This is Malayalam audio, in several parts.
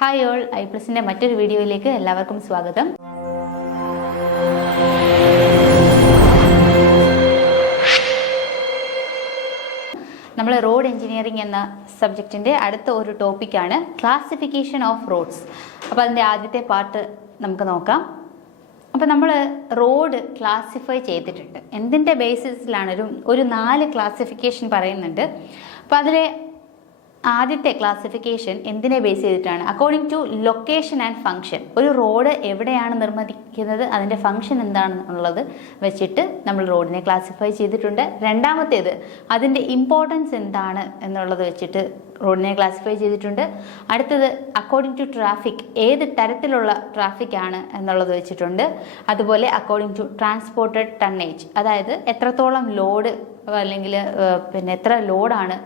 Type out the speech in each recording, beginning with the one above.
ഹായ് ഓൾ, ഐപ്ലസിൻ്റെ മറ്റൊരു വീഡിയോയിലേക്ക് എല്ലാവർക്കും സ്വാഗതം. നമ്മൾ റോഡ് എഞ്ചിനീയറിംഗ് എന്ന സബ്ജക്റ്റിൻ്റെ അടുത്ത ഒരു ടോപ്പിക്കാണ് ക്ലാസിഫിക്കേഷൻ ഓഫ് റോഡ്സ്. അപ്പോൾ അതിൻ്റെ ആദ്യത്തെ പാർട്ട് നമുക്ക് നോക്കാം. അപ്പോൾ നമ്മൾ റോഡ് ക്ലാസിഫൈ ചെയ്തിട്ടുണ്ട്. എന്തിൻ്റെ ബേസിസിലാണ്? ഒരു 4 ക്ലാസിഫിക്കേഷൻ പറയുന്നുണ്ട്. അപ്പോൾ അതിലെ ആദ്യത്തെ ക്ലാസിഫിക്കേഷൻ എന്തിനെ ബേസ് ചെയ്തിട്ടാണ്? According to location and function. ഒരു റോഡ് എവിടെയാണ് നിർമ്മിക്കുന്നത്, അതിൻ്റെ ഫംഗ്ഷൻ എന്താണെന്നുള്ളത് വെച്ചിട്ട് നമ്മൾ റോഡിനെ ക്ലാസിഫൈ ചെയ്തിട്ടുണ്ട്. രണ്ടാമത്തേത് അതിൻ്റെ ഇമ്പോർട്ടൻസ് എന്താണ് എന്നുള്ളത് വെച്ചിട്ട് റോഡിനെ ക്ലാസിഫൈ ചെയ്തിട്ടുണ്ട്. അടുത്തത് അക്കോർഡിംഗ് ടു ട്രാഫിക്, ഏത് തരത്തിലുള്ള ട്രാഫിക് ആണ് എന്നുള്ളത് വെച്ചിട്ടുണ്ട്. അതുപോലെ അക്കോർഡിംഗ് ടു ട്രാൻസ്പോർട്ടഡ് ടണ്ണേജ്, അതായത് എത്രത്തോളം ലോഡ് അല്ലെങ്കിൽ എത്ര ലോഡാണ്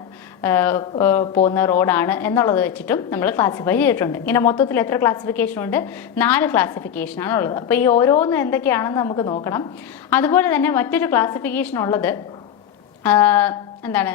പോകുന്ന റോഡാണ് എന്നുള്ളത് വെച്ചിട്ടും നമ്മൾ ക്ലാസിഫൈ ചെയ്തിട്ടുണ്ട്. ഇങ്ങനെ മൊത്തത്തിൽ എത്ര ക്ലാസിഫിക്കേഷൻ ഉണ്ട്? 4 ക്ലാസിഫിക്കേഷനാണ് ഉള്ളത്. അപ്പോൾ ഈ ഓരോന്നും എന്തൊക്കെയാണെന്ന് നമുക്ക് നോക്കണം. അതുപോലെ തന്നെ മറ്റൊരു ക്ലാസിഫിക്കേഷൻ ഉള്ളത് എന്താണ്?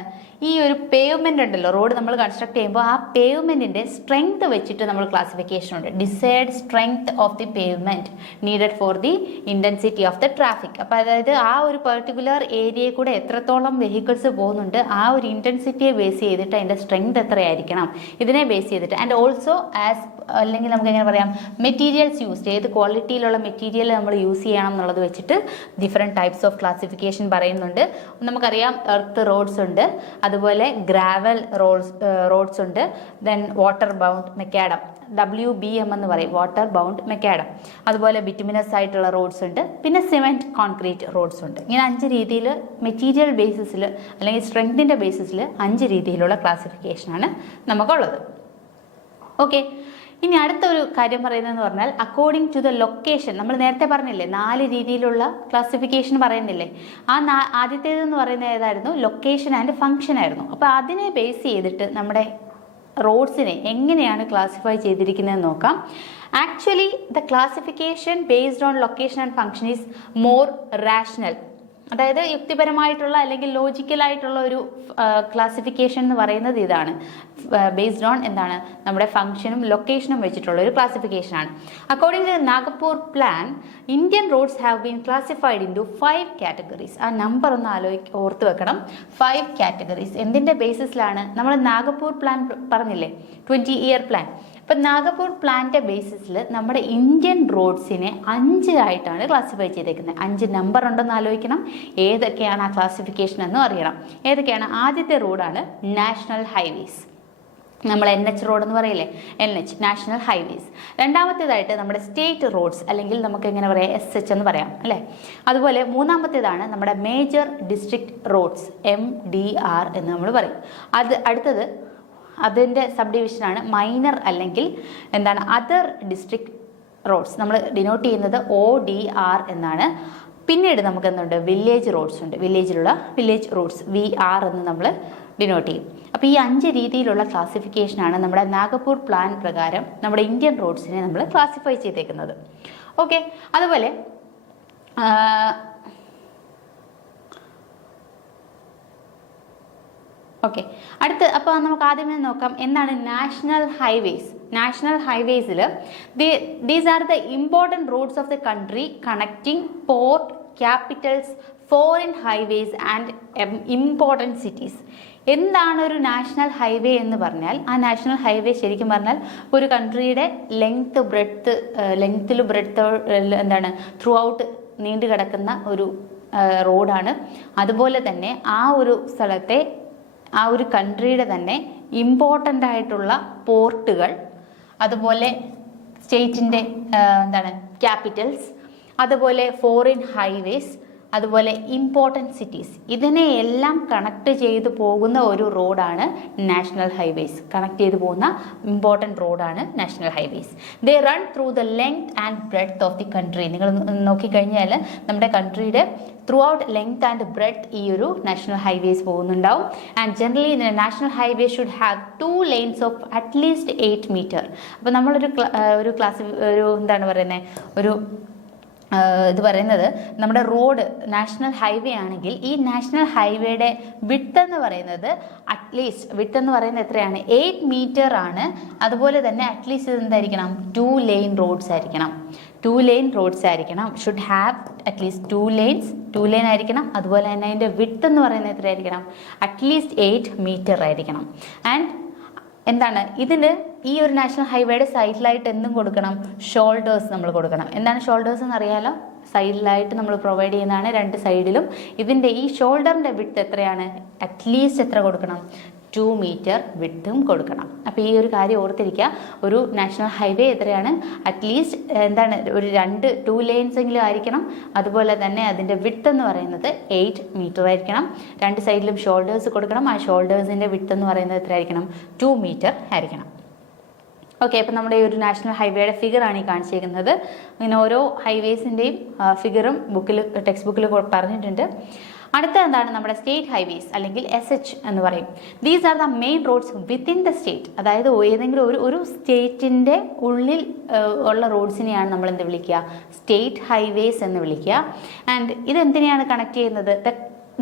ഈ ഒരു പേവ്മെൻ്റ് ഉണ്ടല്ലോ, റോഡ് നമ്മൾ കൺസ്ട്രക്ട് ചെയ്യുമ്പോൾ ആ പേവ്മെൻറ്റിൻ്റെ സ്ട്രെങ്ത് വെച്ചിട്ട് നമ്മൾ ക്ലാസിഫിക്കേഷൻ ഉണ്ട്. Decide strength of the pavement needed for the intensity of the traffic. അപ്പോൾ അതായത് ആ ഒരു പെർട്ടിക്കുലർ ഏരിയയിൽ കൂടെ എത്രത്തോളം വെഹിക്കിൾസ് പോകുന്നുണ്ട്, ആ ഒരു ഇൻറ്റൻസിറ്റിയെ ബേസ് ചെയ്തിട്ട് അതിൻ്റെ സ്ട്രെങ്ത് എത്രയായിരിക്കണം, ഇതിനെ ബേസ് ചെയ്തിട്ട്. ആൻഡ് ഓൾസോ ആസ്, അല്ലെങ്കിൽ നമുക്ക് എങ്ങനെ പറയാം, മെറ്റീരിയൽസ് യൂസ്ഡ്, ഏത് ക്വാളിറ്റിയിലുള്ള മെറ്റീരിയൽ നമ്മൾ യൂസ് ചെയ്യണം എന്നുള്ളത് വെച്ചിട്ട് ഡിഫറെൻറ്റ് ടൈപ്സ് ഓഫ് ക്ലാസിഫിക്കേഷൻ പറയുന്നുണ്ട്. നമുക്കറിയാം എർത്ത് റോഡ്സ് ഉണ്ട്, അതുപോലെ ഗ്രാവൽ റോഡ്സ് ഉണ്ട്, then water bound macadam, WBM എന്ന് പറയും, വാട്ടർ ബൗണ്ട് മെക്കാഡം. അതുപോലെ ബിറ്റുമിനസ് ആയിട്ടുള്ള റോഡ്സ് ഉണ്ട്, പിന്നെ സിമെൻറ്റ് കോൺക്രീറ്റ് റോഡ്സ് ഉണ്ട്. ഇങ്ങനെ 5 രീതിയിൽ മെറ്റീരിയൽ ബേസിസിൽ അല്ലെങ്കിൽ സ്ട്രെങ്തിൻ്റെ ബേസിസിൽ 5 രീതിയിലുള്ള ക്ലാസിഫിക്കേഷനാണ് നമുക്കുള്ളത്. ഓക്കെ, ഇനി അടുത്തൊരു കാര്യം പറയുന്നതെന്ന് പറഞ്ഞാൽ അക്കോർഡിംഗ് ടു ദ ലൊക്കേഷൻ. നമ്മൾ നേരത്തെ പറഞ്ഞില്ലേ 4 രീതിയിലുള്ള ക്ലാസിഫിക്കേഷൻ പറയുന്നില്ലേ? ആദ്യത്തേതെന്ന് പറയുന്നത് ഏതായിരുന്നു? ലൊക്കേഷൻ ആൻഡ് ഫംഗ്ഷൻ ആയിരുന്നു. അപ്പോൾ അതിനെ ബേസ് ചെയ്തിട്ട് നമ്മുടെ റോഡ്സിനെ എങ്ങനെയാണ് ക്ലാസിഫൈ ചെയ്തിരിക്കുന്നതെന്ന് നോക്കാം. Actually the classification based on location and function is more rational. അതായത് യുക്തിപരമായിട്ടുള്ള അല്ലെങ്കിൽ ലോജിക്കലായിട്ടുള്ള ഒരു ക്ലാസിഫിക്കേഷൻ എന്ന് പറയുന്നത് ഇതാണ്. ബേസ്ഡ് ഓൺ എന്താണ്? നമ്മുടെ ഫംഗ്ഷനും ലൊക്കേഷനും വെച്ചിട്ടുള്ള ഒരു ക്ലാസിഫിക്കേഷനാണ്. According to Nagpur plan, Indian roads have been classified into 5 categories. ആ നമ്പർ ഒന്ന് ഓർത്ത് വെക്കണം. 5 കാറ്റഗറീസ്. എന്തിൻ്റെ ബേസിസിലാണ്? നമ്മൾ നാഗപ്പൂർ പ്ലാൻ പറഞ്ഞില്ലേ, 20-year പ്ലാൻ. അപ്പം നാഗപ്പൂർ പ്ലാന്റെ ബേസിസിൽ നമ്മുടെ ഇന്ത്യൻ റോഡ്സിനെ 5 ആയിട്ടാണ് ക്ലാസിഫൈ ചെയ്തേക്കുന്നത്. 5 നമ്പർ ഉണ്ടെന്ന് ആലോചിക്കണം. ഏതൊക്കെയാണ് ആ ക്ലാസിഫിക്കേഷൻ എന്നും അറിയണം. ഏതൊക്കെയാണ്? ആദ്യത്തെ റോഡാണ് നാഷണൽ ഹൈവേസ്. നമ്മൾ NH റോഡ് എന്ന് പറയില്ലേ, NH നാഷണൽ ഹൈവേസ്. രണ്ടാമത്തേതായിട്ട് നമ്മുടെ സ്റ്റേറ്റ് റോഡ്സ്, അല്ലെങ്കിൽ നമുക്ക് എങ്ങനെ പറയാം, SH എന്ന് പറയാം അല്ലേ. അതുപോലെ മൂന്നാമത്തേതാണ് നമ്മുടെ മേജർ ഡിസ്ട്രിക്ട് റോഡ്സ്, MDR എന്ന് നമ്മൾ പറയും. അടുത്തത് അതിൻ്റെ സബ് ഡിവിഷനാണ് മൈനർ അല്ലെങ്കിൽ എന്താണ് അതർ ഡിസ്ട്രിക്ട് റോഡ്സ്. നമ്മൾ ഡിനോട്ട് ചെയ്യുന്നത് ODR എന്നാണ്. പിന്നീട് നമുക്ക് എന്തുണ്ട്? വില്ലേജ് റോഡ്സ് ഉണ്ട്. വില്ലേജ് റോഡ്സ് VR എന്ന് നമ്മൾ ഡിനോട്ട് ചെയ്യും. അപ്പോൾ ഈ 5 രീതിയിലുള്ള ക്ലാസിഫിക്കേഷനാണ് നമ്മുടെ നാഗപ്പൂർ പ്ലാൻ പ്രകാരം നമ്മുടെ ഇന്ത്യൻ റോഡ്സിനെ നമ്മൾ ക്ലാസിഫൈ ചെയ്തേക്കുന്നത്. ഓക്കെ, അതുപോലെ അപ്പോൾ നമുക്ക് ആദ്യമേ നോക്കാം എന്താണ് നാഷണൽ ഹൈവേസ്. നാഷണൽ ഹൈവേസിൽ these are the important roads of the country connecting port, capitals, foreign highways and important cities. എന്താണ് ഒരു നാഷണൽ ഹൈവേ എന്ന് പറഞ്ഞാൽ? ആ നാഷണൽ ഹൈവേ ശരിക്കും പറഞ്ഞാൽ ഒരു കൺട്രിയുടെ ലെങ്ത്തിൽ ബ്രെഡ്ത്ത് എന്താണ് ത്രൂ ഔട്ട് നീണ്ടു കിടക്കുന്ന ഒരു റോഡാണ്. അതുപോലെ തന്നെ ആ ഒരു സ്ഥലത്തെ, ആ ഒരു കൺട്രിയുടെ തന്നെ ഇമ്പോർട്ടൻ്റ് ആയിട്ടുള്ള പോർട്ടുകൾ, അതുപോലെ സ്റ്റേറ്റിൻ്റെ എന്താണ് ക്യാപിറ്റൽസ്, അതുപോലെ ഫോറിൻ ഹൈവേസ്, അതുപോലെ ഇമ്പോർട്ടൻറ്റ് സിറ്റീസ്, ഇതിനെയെല്ലാം കണക്ട് ചെയ്ത് പോകുന്ന ഒരു റോഡാണ് നാഷണൽ ഹൈവേസ്. കണക്ട് ചെയ്ത് പോകുന്ന ഇമ്പോർട്ടൻറ്റ് റോഡാണ് national highways. They run through the length and breadth of the country. നിങ്ങൾ നോക്കിക്കഴിഞ്ഞാൽ നമ്മുടെ കൺട്രിയുടെ throughout length and breadth ഈ ഒരു നാഷണൽ ഹൈവേസ് പോകുന്നുണ്ടാവും. And generally national highway should have 2 lanes of at least 8 meter. അപ്പോൾ നമ്മളൊരു എന്താണ് പറയുന്നത്, ഒരു ഇത് പറയുന്നത് നമ്മുടെ റോഡ് നാഷണൽ ഹൈവേ ആണെങ്കിൽ ഈ നാഷണൽ ഹൈവേയുടെ വിഡ്ത്ത് എന്ന് പറയുന്നത് അറ്റ്ലീസ്റ്റ് വിഡ്ത്ത് എന്ന് പറയുന്നത് എത്രയാണ് 8 മീറ്റർ ആണ്. അതുപോലെ തന്നെ അറ്റ്ലീസ്റ്റ് ഇത് എന്തായിരിക്കണം 2 ലെയിൻ റോഡ്സ് ആയിരിക്കണം. 2 ലെയിൻ റോഡ്സ് ആയിരിക്കണം. Should have at least 2 lanes 2 lane ആയിരിക്കണം. അതുപോലെ തന്നെ അതിൻ്റെ വിഡ്ത്ത് എന്ന് പറയുന്നത് എത്രയായിരിക്കണം അറ്റ്ലീസ്റ്റ് 8 മീറ്റർ ആയിരിക്കണം. ആൻഡ് എന്താണ് ഇതിന് ഈ ഒരു നാഷണൽ ഹൈവേയുടെ സൈഡിലായിട്ട് എന്തും കൊടുക്കണം ഷോൾഡേഴ്സ് നമ്മൾ കൊടുക്കണം. എന്താണ് ഷോൾഡേഴ്സ് എന്ന് അറിയാലോ, സൈഡിലായിട്ട് നമ്മൾ പ്രൊവൈഡ് ചെയ്യുന്നതാണ് 2 സൈഡിലും. ഇതിൻ്റെ ഈ ഷോൾഡറിൻ്റെ വിഡ്ത്ത് എത്രയാണ് അറ്റ്ലീസ്റ്റ് എത്ര കൊടുക്കണം 2 മീറ്റർ വിഡ്ത്തും കൊടുക്കണം. അപ്പോൾ ഈ ഒരു കാര്യം ഓർത്തിരിക്കുക. ഒരു നാഷണൽ ഹൈവേ എത്രയാണ് അറ്റ്ലീസ്റ്റ് എന്താണ് ഒരു 2 ലെയിൻസ് എങ്കിലും ആയിരിക്കണം. അതുപോലെ തന്നെ അതിൻ്റെ വിഡ്ത്ത് എന്ന് പറയുന്നത് 8 മീറ്റർ ആയിരിക്കണം. 2 സൈഡിലും ഷോൾഡേഴ്സ് കൊടുക്കണം. ആ ഷോൾഡേഴ്സിൻ്റെ വിഡ്ത്ത് എന്ന് പറയുന്നത് എത്ര ആയിരിക്കണം 2 മീറ്റർ ആയിരിക്കണം. ഓക്കെ, അപ്പോൾ നമ്മുടെ ഈ ഒരു നാഷണൽ ഹൈവേയുടെ ഫിഗറാണ് ഈ കാണിച്ചിരിക്കുന്നത്. ഇങ്ങനെ ഓരോ ഹൈവേസിൻ്റെയും ഫിഗറും ടെക്സ്റ്റ് ബുക്കിൽ പറഞ്ഞിട്ടുണ്ട്. അടുത്ത എന്താണ് നമ്മുടെ സ്റ്റേറ്റ് ഹൈവേസ് അല്ലെങ്കിൽ SH എന്ന് പറയും. These are the main roads within the state. അതായത് ഏതെങ്കിലും ഒരു സ്റ്റേറ്റിൻ്റെ ഉള്ളിൽ ഉള്ള റോഡ്സിനെയാണ് നമ്മൾ എന്ത് വിളിക്കുക സ്റ്റേറ്റ് ഹൈവേസ് എന്ന് വിളിക്കുക. ആൻഡ് ഇതെന്തിനെയാണ് കണക്ട് ചെയ്യുന്നത്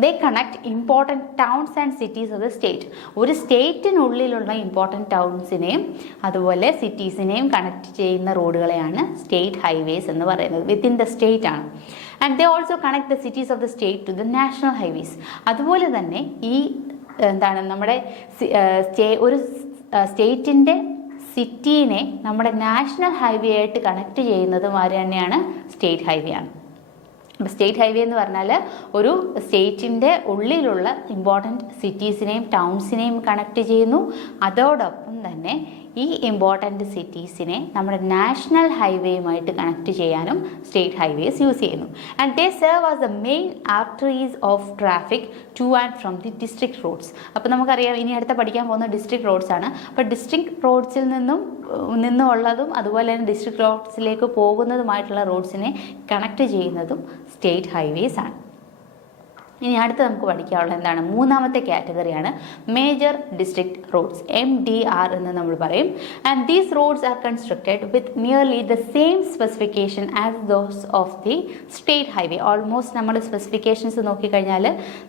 they connect important towns and cities of the state. ഒരു സ്റ്റേറ്റിനുള്ളിലുള്ള ഇമ്പോർട്ടൻറ്റ് ടൗൺസിനെയും അതുപോലെ സിറ്റീസിനെയും കണക്ട് ചെയ്യുന്ന റോഡുകളെയാണ് സ്റ്റേറ്റ് ഹൈവേസ് എന്ന് പറയുന്നത്. വിത്തിൻ ദ സ്റ്റേറ്റ് ആണ്. And they also connect the cities of the state to the national highways. അതുപോലെ തന്നെ ഈ എന്താണ് നമ്മുടെ ഒരു സ്റ്റേറ്റിൻ്റെ സിറ്റീനെ നമ്മുടെ നാഷണൽ ഹൈവേ ആയിട്ട് കണക്ട് ചെയ്യുന്നതും ആര് തന്നെയാണ് സ്റ്റേറ്റ് ഹൈവേ ആണ്. അപ്പോൾ സ്റ്റേറ്റ് ഹൈവേ എന്ന് പറഞ്ഞാൽ ഒരു സ്റ്റേറ്റിൻ്റെ ഉള്ളിലുള്ള ഇമ്പോർട്ടൻറ്റ് സിറ്റീസിനെയും ടൗൺസിനെയും കണക്ട് ചെയ്യുന്നു. അതോടൊപ്പം തന്നെ ഈ ഇമ്പോർട്ടൻറ്റ് സിറ്റീസിനെ നമ്മുടെ നാഷണൽ ഹൈവേയുമായിട്ട് കണക്ട് ചെയ്യാനും സ്റ്റേറ്റ് ഹൈവേസ് യൂസ് ചെയ്യുന്നു. And they serve as the main arteries of traffic to and from the district roads. അപ്പോൾ നമുക്കറിയാം ഇനി അടുത്ത പഠിക്കാൻ പോകുന്ന ഡിസ്ട്രിക്ട് റോഡ്സ് ആണ്. അപ്പോൾ ഡിസ്ട്രിക്ട് റോഡ്സിൽ നിന്നുള്ളതും അതുപോലെ തന്നെ ഡിസ്ട്രിക്ട് റോഡ്സിലേക്ക് പോകുന്നതുമായിട്ടുള്ള റോഡ്സിനെ കണക്ട് ചെയ്യുന്നതും സ്റ്റേറ്റ് ഹൈവേസ് ആണ്. ഇനി അടുത്ത് നമുക്ക് പഠിക്കാനുള്ളത് എന്താണ് മൂന്നാമത്തെ കാറ്റഗറിയാണ് മേജർ ഡിസ്ട്രിക്ട് റോഡ്സ് MDR എന്ന് നമ്മൾ പറയും. And these roads are constructed with nearly the same specification as those of the state highway. Almost നമ്മുടെ സ്പെസിഫിക്കേഷൻസ് നോക്കിക്കഴിഞ്ഞാൽ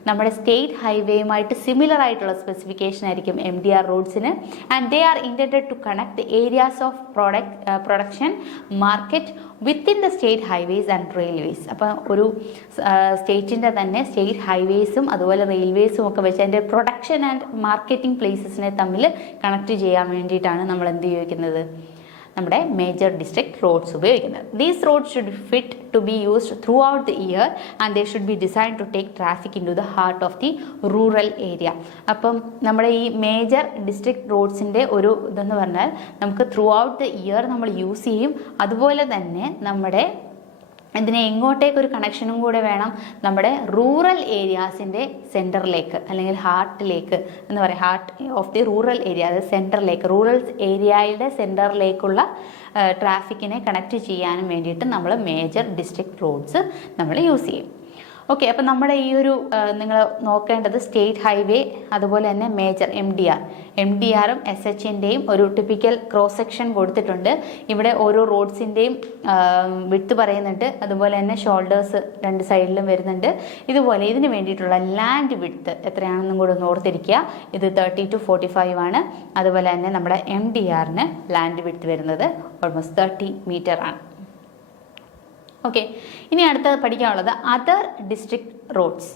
നമ്മുടെ സ്റ്റേറ്റ് ഹൈവേയുമായിട്ട് സിമിലർ ആയിട്ടുള്ള സ്പെസിഫിക്കേഷൻ ആയിരിക്കും MDR റോഡ്സിന്. And they are intended to connect the areas of production market within the state highways and railways. അപ്പോൾ ഒരു സ്റ്റേറ്റിൻ്റെ തന്നെ സ്റ്റേറ്റ് ഹൈവേസും അതുപോലെ റെയിൽവേസും ഒക്കെ വെച്ച് അതിൻ്റെ പ്രൊഡക്ഷൻ ആൻഡ് മാർക്കറ്റിംഗ് പ്ലേസസിനെ തമ്മിൽ കണക്ട് ചെയ്യാൻ വേണ്ടിയിട്ടാണ് നമ്മൾ എന്ത് ഉപയോഗിക്കുന്നത് നമ്മുടെ മേജർ ഡിസ്ട്രിക്ട് റോഡ്സ് ഉപയോഗിക്കുന്നത്. These roads should fit to be used throughout the year and they should be design to take traffic into the heart of the rural area. അപ്പം നമ്മുടെ ഈ മേജർ ഡിസ്ട്രിക്ട് റോഡ്സിൻ്റെ ഒരു ഇതെന്ന് പറഞ്ഞാൽ നമുക്ക് ത്രൂ ഔട്ട് ദ ഇയർ നമ്മൾ യൂസ് ചെയ്യും. അതുപോലെ തന്നെ നമ്മുടെ ഇതിനെ എങ്ങോട്ടേക്കൊരു കണക്ഷനും കൂടെ വേണം നമ്മുടെ റൂറൽ ഏരിയാസിൻ്റെ സെൻറ്ററിലേക്ക് അല്ലെങ്കിൽ ഹാർട്ടിലേക്ക് എന്ന് പറയാം, heart of the rural area, അതായത് സെൻറ്ററിലേക്ക് റൂറൽ ഏരിയയുടെ സെൻറ്ററിലേക്കുള്ള ട്രാഫിക്കിനെ കണക്ട് ചെയ്യാനും വേണ്ടിയിട്ട് നമ്മൾ മേജർ ഡിസ്ട്രിക്ട് റോഡ്സ് നമ്മൾ യൂസ് ചെയ്യും. ഓക്കെ, അപ്പം നമ്മുടെ ഈ ഒരു നിങ്ങൾ നോക്കേണ്ടത് സ്റ്റേറ്റ് ഹൈവേ അതുപോലെ തന്നെ മേജർ MDRും SHൻ്റെയും ഒരു ടിപ്പിക്കൽ ക്രോസ് സെക്ഷൻ കൊടുത്തിട്ടുണ്ട്. ഇവിടെ ഓരോ റോഡ്സിൻ്റെയും വിഡ്ത്ത് പറയുന്നുണ്ട്. അതുപോലെ തന്നെ ഷോൾഡേഴ്സ് 2 സൈഡിലും വരുന്നുണ്ട്. ഇതുപോലെ ഇതിന് വേണ്ടിയിട്ടുള്ള ലാൻഡ് വിഡ്ത്ത് എത്രയാണെന്നും കൂടെ ഒന്ന് ഓർത്തിരിക്കുക. ഇത് 30 to 45 ആണ്. അതുപോലെ തന്നെ നമ്മുടെ MDRന് ലാൻഡ് വിഡ്ത്ത് വരുന്നത് ഓൾമോസ്റ്റ് 30 മീറ്റർ ആണ്. ഓക്കെ, ഇനി അടുത്തത് പഠിക്കാനുള്ളത് അതർ ഡിസ്ട്രിക്ട് റോഡ്സ്.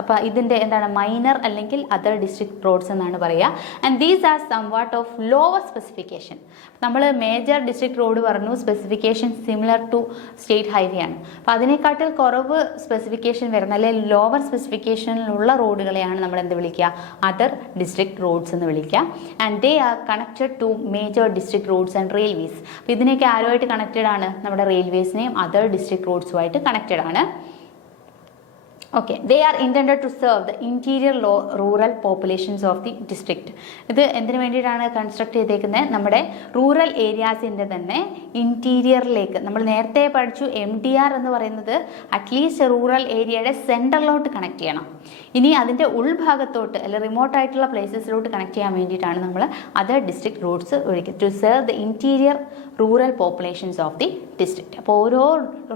അപ്പോൾ ഇതിൻ്റെ എന്താണ് മൈനർ അല്ലെങ്കിൽ അതർ ഡിസ്ട്രിക്ട് റോഡ്സ് എന്നാണ് പറയുക. And these are somewhat of lower specification. നമ്മൾ മേജർ ഡിസ്ട്രിക്ട് റോഡ് പറഞ്ഞു, specification similar to state highway ആണ്. അപ്പോൾ അതിനെക്കാട്ടിൽ കുറവ് സ്പെസിഫിക്കേഷൻ വരുന്ന അല്ലെങ്കിൽ ലോവർ സ്പെസിഫിക്കേഷനിലുള്ള റോഡുകളെയാണ് നമ്മൾ എന്ത് വിളിക്കുക അതർ ഡിസ്ട്രിക്ട് റോഡ്സ് എന്ന് വിളിക്കുക. And they are connected to major district roads and railways. അപ്പോൾ ഇതിനൊക്കെ ആരുമായിട്ട് കണക്റ്റഡ് ആണ്? നമ്മുടെ റെയിൽവേസിനെയും അതർ ഡിസ്ട്രിക്ട് റോഡ്സുമായിട്ട് കണക്റ്റഡ് ആണ്. Okay, they are intended to serve the interior rural populations of the district. ഇത് എന്തിനു വേണ്ടിയിട്ടാണ് കൺസ്ട്രക്ട് ചെയ്തേക്കുന്നത്? നമ്മുടെ റൂറൽ ഏരിയാസിൻ്റെ തന്നെ ഇൻറ്റീരിയറിലേക്ക്. നമ്മൾ നേരത്തെ പഠിച്ചു MDR എന്ന് പറയുന്നത് അറ്റ്ലീസ്റ്റ് റൂറൽ ഏരിയയുടെ സെൻറ്ററിലോട്ട് കണക്ട് ചെയ്യണം. ഇനി അതിൻ്റെ ഉൾഭാഗത്തോട്ട് അല്ലെങ്കിൽ റിമോട്ടായിട്ടുള്ള പ്ലേസസിലോട്ട് കണക്ട് ചെയ്യാൻ വേണ്ടിയിട്ടാണ് നമ്മൾ അതർ ഡിസ്ട്രിക്ട് റോഡ്സ് ഒഴിക്കുക. To serve the interior rural populations of the district. അപ്പോൾ ഓരോ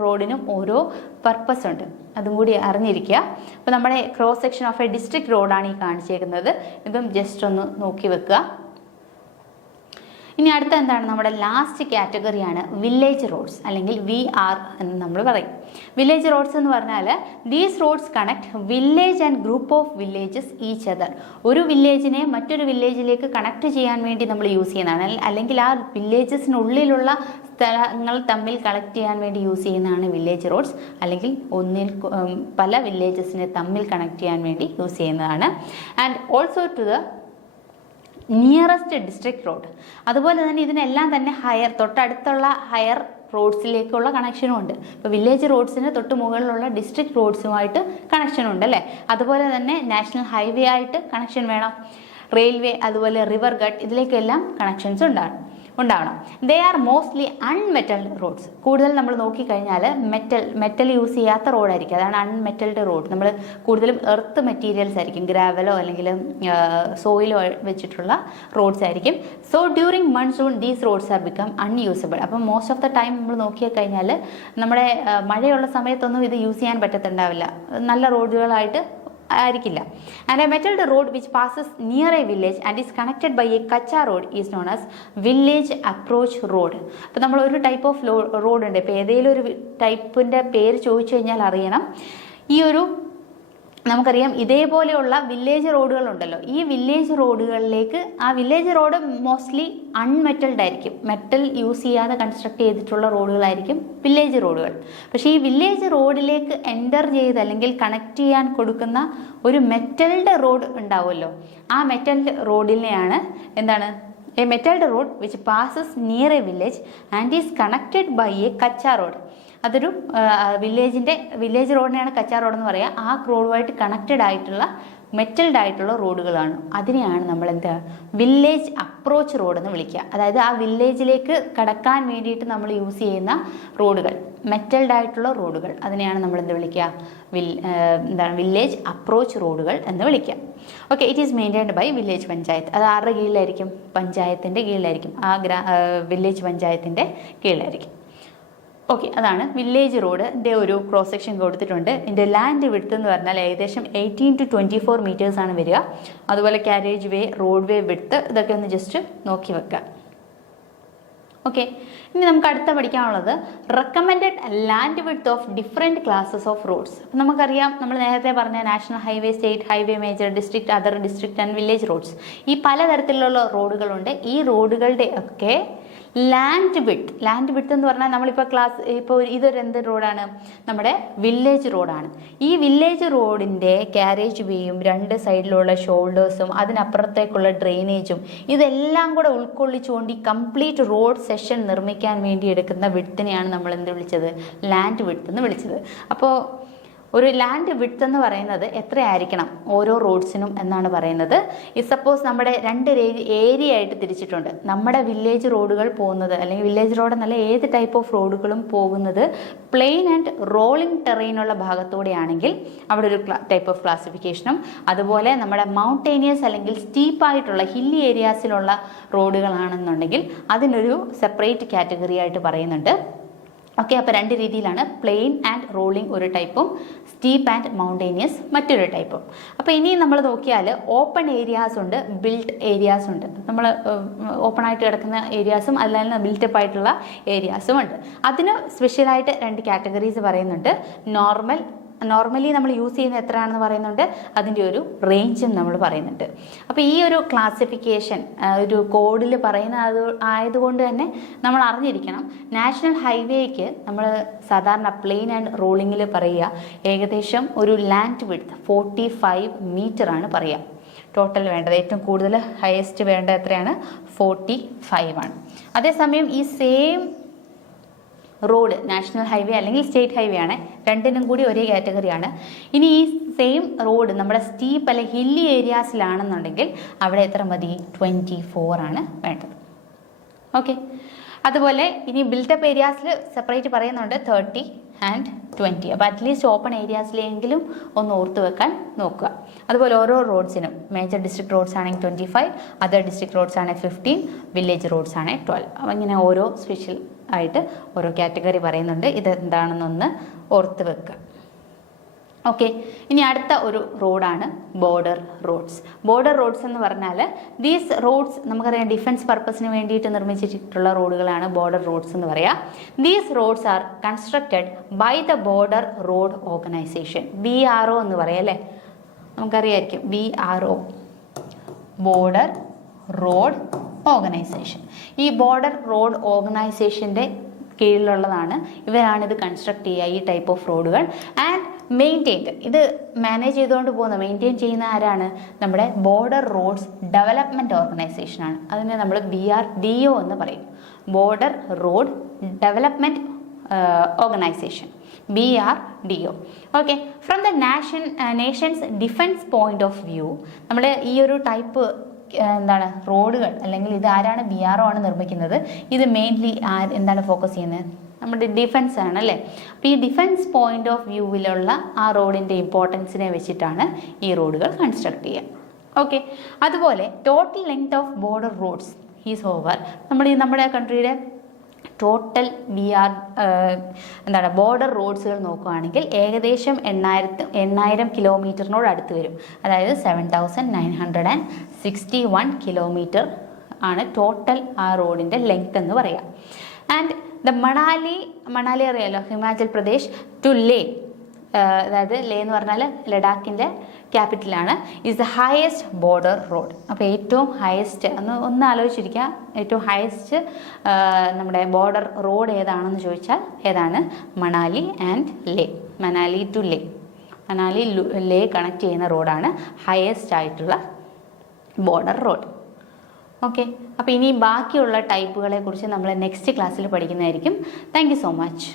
റോഡിനും ഓരോ പർപ്പസ് ഉണ്ട്, അതും കൂടി അറിഞ്ഞിരിക്കുക. അപ്പോൾ നമ്മുടെ cross section of A district റോഡാണ് ഈ കാണിച്ചേക്കുന്നത്. ഇതും ജസ്റ്റ് ഒന്ന് നോക്കി വെക്കുക. ഇനി അടുത്ത എന്താണ്, നമ്മുടെ ലാസ്റ്റ് കാറ്റഗറിയാണ് വില്ലേജ് റോഡ്സ് അല്ലെങ്കിൽ VR എന്ന് നമ്മൾ പറയും. വില്ലേജ് റോഡ്സ് എന്ന് പറഞ്ഞാൽ these roads connect village and group of villages each other. ഒരു വില്ലേജിനെ മറ്റൊരു വില്ലേജിലേക്ക് കണക്ട് ചെയ്യാൻ വേണ്ടി നമ്മൾ യൂസ് ചെയ്യുന്നതാണ്, അല്ലെങ്കിൽ ആ വില്ലേജസിനുള്ളിലുള്ള സ്ഥലങ്ങൾ തമ്മിൽ കണക്ട് ചെയ്യാൻ വേണ്ടി യൂസ് ചെയ്യുന്നതാണ് വില്ലേജ് റോഡ്സ്, അല്ലെങ്കിൽ ഒന്നിൽ പല വില്ലേജസിനെ തമ്മിൽ കണക്ട് ചെയ്യാൻ വേണ്ടി യൂസ് ചെയ്യുന്നതാണ്. And also to the nearest district road. അതുപോലെ തന്നെ ഇതിനെല്ലാം തന്നെ തൊട്ടടുത്തുള്ള ഹയർ റോഡ്സിലേക്കുള്ള കണക്ഷനും ഉണ്ട്. ഇപ്പോൾ വില്ലേജ് റോഡ്സിന് തൊട്ട് മുകളിലുള്ള ഡിസ്ട്രിക്ട് റോഡ്സുമായിട്ട് കണക്ഷൻ ഉണ്ട് അല്ലേ. അതുപോലെ തന്നെ നാഷണൽ ഹൈവേ ആയിട്ട് കണക്ഷൻ വേണം, റെയിൽവേ, അതുപോലെ റിവർ ഗട്ട്, ഇതിലേക്കെല്ലാം കണക്ഷൻസ് ഉണ്ടാവണം. They are mostly unmetalled roads. കൂടുതൽ നമ്മൾ നോക്കിക്കഴിഞ്ഞാൽ മെറ്റൽ യൂസ് ചെയ്യാത്ത റോഡായിരിക്കും, അതാണ് അൺമെറ്റൽഡ് റോഡ്. നമ്മൾ കൂടുതലും എർത്ത് മെറ്റീരിയൽസ് ആയിരിക്കും, ഗ്രാവലോ അല്ലെങ്കിൽ സോയിലോ വെച്ചിട്ടുള്ള റോഡ്സ് ആയിരിക്കും. So during monsoon these roads are become unusable. അപ്പം മോസ്റ്റ് ഓഫ് ദ ടൈം നമ്മൾ നോക്കിക്കഴിഞ്ഞാൽ നമ്മുടെ മഴയുള്ള സമയത്തൊന്നും ഇത് യൂസ് ചെയ്യാൻ പറ്റത്തുണ്ടാവില്ല, നല്ല റോഡുകളായിട്ട് ആയിരിക്കില്ല. And a metalled road which passes near a village and is connected by a kachcha road is known as village approach road. അപ്പോൾ നമ്മൾ ഒരു ടൈപ്പ് ഓഫ് റോഡ് ഉണ്ട്, ഇപ്പോൾ ഏതെങ്കിലും ഒരു ടൈപ്പിൻ്റെ പേര് ചോദിച്ചു കഴിഞ്ഞാൽ അറിയണം. ഈ ഒരു നമുക്കറിയാം ഇതേപോലെയുള്ള വില്ലേജ് റോഡുകളുണ്ടല്ലോ, ഈ വില്ലേജ് റോഡുകളിലേക്ക്, ആ വില്ലേജ് റോഡ് മോസ്റ്റ്ലി അൺമെറ്റൽഡ് ആയിരിക്കും, മെറ്റൽ യൂസ് ചെയ്യാതെ കൺസ്ട്രക്ട് ചെയ്തിട്ടുള്ള റോഡുകളായിരിക്കും വില്ലേജ് റോഡുകൾ. പക്ഷേ ഈ വില്ലേജ് റോഡിലേക്ക് എൻ്റർ ചെയ്ത് അല്ലെങ്കിൽ കണക്ട് ചെയ്യാൻ കൊടുക്കുന്ന ഒരു മെറ്റൽഡ് റോഡ് ഉണ്ടാവുമല്ലോ, ആ മെറ്റൽഡ് റോഡിനെയാണ് എന്താണ്, a metalled road which passes near a village and is connected by a kachcha road. അതൊരു വില്ലേജ് റോഡിനെയാണ് കച്ച റോഡ് എന്ന് പറയുക. ആ റോഡുമായിട്ട് കണക്റ്റഡ് ആയിട്ടുള്ള മെറ്റൽഡ് ആയിട്ടുള്ള റോഡുകളാണ്, അതിനെയാണ് നമ്മൾ എന്താ വില്ലേജ് അപ്രോച്ച് റോഡ് എന്ന് വിളിക്കുക. അതായത് ആ വില്ലേജിലേക്ക് കടക്കാൻ വേണ്ടിയിട്ട് നമ്മൾ യൂസ് ചെയ്യുന്ന റോഡുകൾ, മെറ്റൽഡ് ആയിട്ടുള്ള റോഡുകൾ, അതിനെയാണ് നമ്മൾ എന്ത് വിളിക്കുക, വില്ലേജ് അപ്രോച്ച് റോഡുകൾ എന്ന് വിളിക്കുക. Okay, it is maintained by village panchayat. അത് ആരുടെ കീഴിലായിരിക്കും, പഞ്ചായത്തിൻ്റെ കീഴിലായിരിക്കും, ആ വില്ലേജ് പഞ്ചായത്തിൻ്റെ കീഴിലായിരിക്കും. ഓക്കെ, അതാണ് വില്ലേജ് റോഡിൻ്റെ ഒരു ക്രോസ് സെക്ഷൻ കൊടുത്തിട്ടുണ്ട്. ഇതിൻ്റെ ലാൻഡ് വിഡ്ത്ത് എന്ന് പറഞ്ഞാൽ ഏകദേശം 18 to 24 meters ആണ് വരിക. അതുപോലെ കാരേജ് വേ, റോഡ് വേ വിഡ്ത്ത്, ഇതൊക്കെ ഒന്ന് ജസ്റ്റ് നോക്കി വെക്കുക. ഓക്കെ, ഇനി നമുക്ക് അടുത്ത പഠിക്കാനുള്ളത് recommended land width of different classes of roads. അപ്പം നമുക്കറിയാം, നമ്മൾ നേരത്തെ പറഞ്ഞ national highway, state highway, major district, other district and village roads, ഈ പലതരത്തിലുള്ള റോഡുകളുണ്ട്. ഈ റോഡുകളുടെ ഒക്കെ ലാൻഡ് വിഡ്ത്ത് എന്ന് പറഞ്ഞാൽ നമ്മളിപ്പോൾ ഇതൊരു എന്ത് റോഡാണ്, നമ്മുടെ വില്ലേജ് റോഡാണ്. ഈ വില്ലേജ് റോഡിൻ്റെ കാരേജ് വേയും രണ്ട് സൈഡിലുള്ള ഷോൾഡേഴ്സും അതിനപ്പുറത്തേക്കുള്ള ഡ്രെയിനേജും ഇതെല്ലാം കൂടെ ഉൾക്കൊള്ളിച്ചുകൊണ്ട് ഈ കംപ്ലീറ്റ് റോഡ് സെഷൻ നിർമ്മിക്കാൻ വേണ്ടി എടുക്കുന്ന വിഡ്ത്തിനെയാണ് നമ്മൾ എന്ത് വിളിച്ചത്, ലാൻഡ് വിഡ്ത്ത് എന്ന് വിളിച്ചത്. അപ്പോൾ ഒരു ലാൻഡ് വിഡ്ത്ത് എന്ന് പറയുന്നത് എത്രയായിരിക്കണം ഓരോ റോഡ്സിനും എന്നാണ് പറയുന്നത്. സപ്പോസ് നമ്മുടെ രണ്ട് ഏരിയ ആയിട്ട് തിരിച്ചിട്ടുണ്ട്. നമ്മുടെ വില്ലേജ് റോഡുകൾ പോകുന്നത്, അല്ലെങ്കിൽ വില്ലേജ് റോഡ് എന്നല്ല ഏത് ടൈപ്പ് ഓഫ് റോഡുകളും പോകുന്നത് പ്ലെയിൻ ആൻഡ് റോളിംഗ് ടെറൈനുള്ള ഭാഗത്തൂടെയാണെങ്കിൽ അവിടെ ഒരു ടൈപ്പ് ഓഫ് ക്ലാസിഫിക്കേഷനും, അതുപോലെ നമ്മുടെ മൗണ്ടേനിയസ് അല്ലെങ്കിൽ സ്റ്റീപ്പായിട്ടുള്ള ഹില്ലി ഏരിയാസിലുള്ള റോഡുകളാണെന്നുണ്ടെങ്കിൽ അതിനൊരു സെപ്പറേറ്റ് കാറ്റഗറി ആയിട്ട് പറയുന്നുണ്ട്. ഓക്കെ, അപ്പോൾ രണ്ട് രീതിയിലാണ്, പ്ലെയിൻ ആൻഡ് റോളിംഗ് ഒരു ടൈപ്പും സ്റ്റീപ്പ് ആൻഡ് മൗണ്ടേനിയസ് മറ്റൊരു ടൈപ്പും. അപ്പോൾ ഇനി നമ്മൾ നോക്കിയാൽ ഓപ്പൺ ഏരിയാസ് ഉണ്ട്, ബിൽറ്റ് ഏരിയാസ് ഉണ്ട്. നമ്മൾ ഓപ്പൺ ആയിട്ട് കിടക്കുന്ന ഏരിയാസും അല്ലാതെ ബിൽറ്റപ്പ് ആയിട്ടുള്ള ഏരിയാസും ഉണ്ട്. അതിന് സ്പെഷ്യലായിട്ട് രണ്ട് കാറ്റഗറീസ് പറയുന്നുണ്ട്. നോർമലി നമ്മൾ യൂസ് ചെയ്യുന്ന എത്രയാണെന്ന് പറയുന്നുണ്ട്, അതിൻ്റെ ഒരു റേഞ്ചും നമ്മൾ പറയുന്നുണ്ട്. അപ്പോൾ ഈ ഒരു ക്ലാസിഫിക്കേഷൻ ഒരു കോഡിൽ പറയുന്ന ആയതുകൊണ്ട് തന്നെ നമ്മൾ അറിഞ്ഞിരിക്കണം. നാഷണൽ ഹൈവേക്ക് നമ്മൾ സാധാരണ പ്ലെയിൻ ആൻഡ് റോളിങ്ങിൽ പറയുക ഏകദേശം ഒരു ലാൻഡ് വിഡ്ത്ത് 45 meter ആണ് പറയുക. ടോട്ടൽ വേണ്ടത് ഏറ്റവും കൂടുതൽ ഹയസ്റ്റ് വേണ്ട എത്രയാണ്, 45 ആണ്. അതേസമയം ഈ സെയിം റോഡ് നാഷണൽ ഹൈവേ അല്ലെങ്കിൽ സ്റ്റേറ്റ് ഹൈവേ ആണ്, രണ്ടിനും കൂടി ഒരേ കാറ്റഗറിയാണ്. ഇനി ഈ സെയിം റോഡ് നമ്മുടെ സ്റ്റീപ്പ് അല്ലെങ്കിൽ ഹില്ലി ഏരിയാസിലാണെന്നുണ്ടെങ്കിൽ അവിടെ എത്ര മതി, 24 ആണ് വേണ്ടത്. ഓക്കെ, അതുപോലെ ഇനി ബിൽറ്റപ്പ് ഏരിയാസിൽ സെപ്പറേറ്റ് പറയുന്നുണ്ട് 30 and 20. അപ്പോൾ അറ്റ്ലീസ്റ്റ് ഓപ്പൺ ഏരിയാസിലെങ്കിലും ഒന്ന് ഓർത്ത് വെക്കാൻ നോക്കുക. അതുപോലെ ഓരോ റോഡ്സിനും മേജർ ഡിസ്ട്രിക്ട് റോഡ്സ് ആണെങ്കിൽ 25, അതർ ഡിസ്ട്രിക്ട് റോഡ്സ് ആണെങ്കിൽ 15, വില്ലേജ് റോഡ്സ് ആണെങ്കിൽ 12. അപ്പോൾ ഇങ്ങനെ ഓരോ സ്പെഷ്യൽ ആയിട്ട് ഓരോ കാറ്റഗറി പറയുന്നുണ്ട്. ഇത് എന്താണെന്നൊന്ന് ഓർത്ത് വെക്കുക. ഓക്കെ, ഇനി അടുത്ത ഒരു റോഡാണ് ബോർഡർ റോഡ്സ്. ബോർഡർ റോഡ്സ് എന്ന് പറഞ്ഞാൽ ദീസ് റോഡ്സ് നമുക്കറിയാം ഡിഫൻസ് പർപ്പസിന് വേണ്ടിയിട്ട് നിർമ്മിച്ചിട്ടുള്ള റോഡുകളാണ് ബോർഡർ റോഡ്സ് എന്ന് പറയാം. These roads are constructed by the border road organisation. BRO എന്ന് പറയാം അല്ലേ, നമുക്കറിയായിരിക്കും BRO, ബോർഡർ റോഡ് ഓർഗനൈസേഷൻ. ഈ ബോർഡർ റോഡ് ഓർഗനൈസേഷൻ്റെ കീഴിലുള്ളതാണ് ഇവരാണിത് കൺസ്ട്രക്ട് ചെയ്യുക ഈ ടൈപ്പ് ഓഫ് റോഡുകൾ. ആൻഡ് മെയിൻറ്റെയിൻഡ്, ഇത് മാനേജ് ചെയ്തുകൊണ്ട് പോകുന്ന മെയിൻറ്റെയിൻ ചെയ്യുന്ന ആരാണ്? നമ്മുടെ ബോർഡർ റോഡ്സ് ഡെവലപ്മെൻറ്റ് ഓർഗനൈസേഷനാണ്. അതിനെ നമ്മൾ BRDO എന്ന് പറയും, border road development organisation, BRDO. Okay, from the Nations defence point of view നമ്മൾ ഈ ഒരു ടൈപ്പ് എന്താണ് റോഡുകൾ, അല്ലെങ്കിൽ ഇത് ആരാണ്? BRO ആണ് നിർമ്മിക്കുന്നത്. ഇത് മെയിൻലി എന്താണ് ഫോക്കസ് ചെയ്യുന്നത്? നമ്മുടെ ഡിഫൻസ് ആണ് അല്ലേ. അപ്പോൾ ഈ ഡിഫൻസ് പോയിന്റ് ഓഫ് വ്യൂവിലുള്ള ആ റോഡിൻ്റെ ഇമ്പോർട്ടൻസിനെ വെച്ചിട്ടാണ് ഈ റോഡുകൾ കൺസ്ട്രക്ട് ചെയ്യുക. ഓക്കെ, അതുപോലെ total length of border roads is over. നമ്മുടെ കൺട്രിയുടെ ടോട്ടൽ ബോർഡർ റോഡ്സുകൾ നോക്കുകയാണെങ്കിൽ ഏകദേശം 8,000 കിലോമീറ്ററിനോട് അടുത്ത് വരും. അതായത് 7,961 കിലോമീറ്റർ ആണ് ടോട്ടൽ ആ റോഡിൻ്റെ ലെങ്ത് എന്ന് പറയാം. ആൻഡ് ദ മണാലി അറിയാലോ, ഹിമാചൽ പ്രദേശ് ടു ലേ, അതായത് ലേ എന്ന് പറഞ്ഞാൽ ലഡാക്കിൻ്റെ ക്യാപിറ്റലാണ്, is the highest border road. അപ്പോൾ ഏറ്റവും ഹയസ്റ്റ് ഒന്ന് ആലോചിച്ചിരിക്കുക, ഏറ്റവും ഹയസ്റ്റ് നമ്മുടെ ബോർഡർ റോഡ് ഏതാണെന്ന് ചോദിച്ചാൽ ഏതാണ്? Manali and Leh. Manali to Leh, Manali Leh connect ചെയ്യുന്ന റോഡാണ് ഹയസ്റ്റ് ആയിട്ടുള്ള ബോർഡർ റോഡ്. ഓക്കെ, അപ്പോൾ ഇനി ബാക്കിയുള്ള ടൈപ്പുകളെ കുറിച്ച് നമ്മൾ നെക്സ്റ്റ് ക്ലാസ്സിൽ പഠിക്കുന്നതായിരിക്കും. Thank you so much.